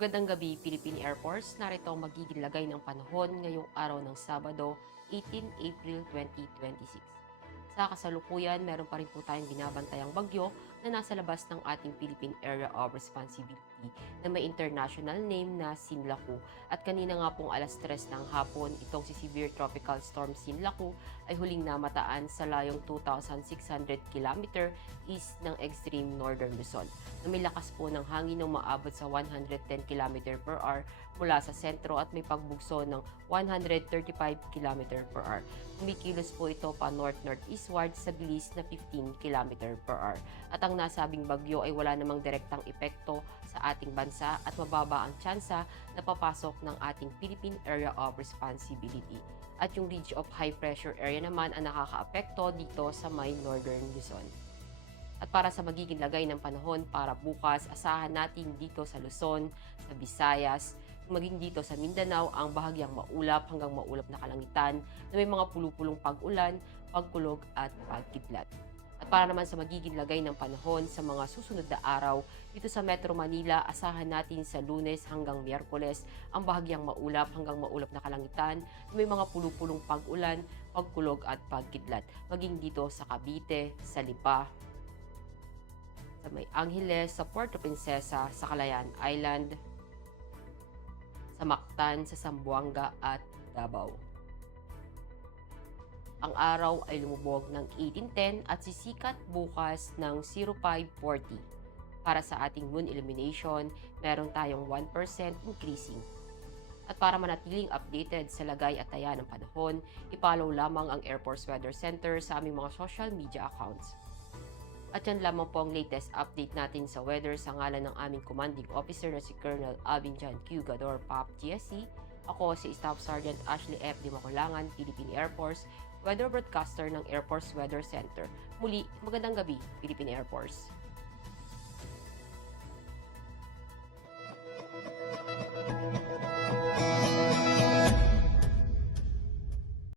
Magandang gabi, Philippine Air Force. Narito ang magiging lagay ng panahon ngayong araw ng Sabado, 18 April 2026. Sa kasalukuyan, meron pa rin po tayong binabantayang bagyo na nasa labas ng ating Philippine Area of Responsibility na may international name na Sinlaku. At kanina nga pong alas 3 ng hapon, itong si Severe Tropical Storm Sinlaku ay huling namataan sa layong 2,600 km east ng extreme northern Luzon na may lakas po ng hangin na umaabot sa 110 km per hour mula sa sentro at may pagbugso ng 135 km per hour. Kumikilos po ito pa north-northeastward sa bilis na 15 km per hour. At ang nasabing bagyo ay wala namang direktang epekto sa ating bansa at mababa ang tsansa na papasok ng ating Philippine Area of Responsibility. At yung Ridge of High Pressure Area naman ang nakakaapekto dito sa may northern Luzon. At para sa magiging lagay ng panahon para bukas, asahan natin dito sa Luzon, sa Visayas, maging dito sa Mindanao ang bahagyang maulap hanggang maulap na kalangitan na may mga pulupulong pag-ulan, pagkulog at pagkidlat. At para naman sa magiging lagay ng panahon sa mga susunod na araw, dito sa Metro Manila, asahan natin sa Lunes hanggang Miyerkules ang bahagyang maulap hanggang maulap na kalangitan na may mga pulupulong pag-ulan, pagkulog at pagkidlat. Maging dito sa Cavite, sa Lipa, sa May Angeles, sa Puerto Princesa, sa Calayan Island, sa Mactan, sa Zamboanga at Davao. Ang araw ay lumubog ng 18:10 at sisikat bukas ng 05:40. Para sa ating moon illumination, meron tayong 1% increasing. At para manatiling updated sa lagay at taya ng panahon, i-follow lamang ang Air Force Weather Center sa aming mga social media accounts. At yan lamang po ang latest update natin sa weather sa ngalan ng aming commanding officer na si Colonel Alvin John Q. Gador, PAP GSC. Ako si Staff Sergeant Ashley F. Di Maculangan, Philippine Air Force, weather broadcaster ng Air Force Weather Center. Muli, magandang gabi, Philippine Air Force.